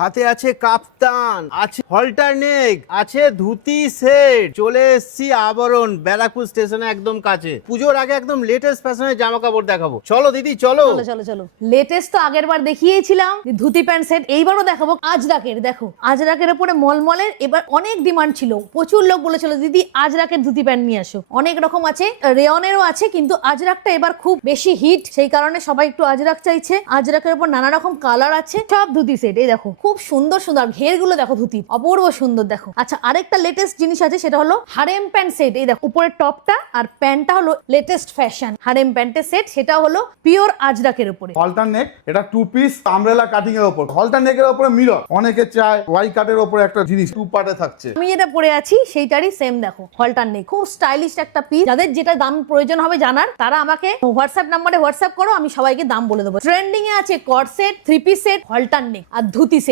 হাতে আছে কাপ্তান, আছে হল্টার নেক, আছে ধুতি সেট। চলে এসছি আবরণ, ব্যারাকপুর স্টেশনে একদম কাছে। পুজোর আগে একদম লেটেস্ট ফ্যাশনের জামা কাপড় দেখাবো। চলো দিদি, চলো। চলো চলো লেটেস্ট তো আগের বার দেখিয়েছিলাম ধুতি প্যান্ট সেট এইবারও দেখাবো। আজরাকের, দেখো, আজরাকের উপরে মলমলের এবার অনেক ডিমান্ড ছিল। প্রচুর লোক বলেছিল, দিদি, আজরাকের ধুতি প্যান্ট নিয়ে আসো। অনেক রকম আছে, রেয়নেরও আছে, কিন্তু আজরাকটা এবার খুব বেশি হিট সেই কারণে সবাই একটু আজরাক চাইছে। আজরাকের উপর নানা রকম কালার আছে, সব ধুতি সেট এই দেখো, খুব সুন্দর সুন্দর ঘেরগুলো দেখো ধুতি অপূর্ব সুন্দর দেখো। আচ্ছা আরেকটা লেটেস্ট জিনিস আছে সেটা হলো হারেম প্যান্ট সেট এই দেখো উপরের টপটা আর প্যান্টটা হলো লেটেস্ট ফ্যাশন হারেম প্যান্টের সেট সেটা হলো পিওর আজরাকের উপরে। হলটার নেক এটা টু পিস আমব্রেলা কাটিং এর উপর। হলটার নেকের উপরে মিরর অনেকে চায় ওয়াই কাটের উপরে একটা জিনিস টু পার্টে থাকছে। আমি যেটা পরে আছি সেইটারই সেম দেখো হলটার নেক খুব স্টাইলিশ একটা পিস যাদের যেটা দাম প্রয়োজন হবে জানার তারা আমাকে হোয়াটসঅ্যাপ নাম্বারে হোয়াটসঅ্যাপ করো আমি সবাইকে দাম বলে দেবো। ট্রেন্ডিং এ আছে cut set three piece set halter neck আর ধুতি সেট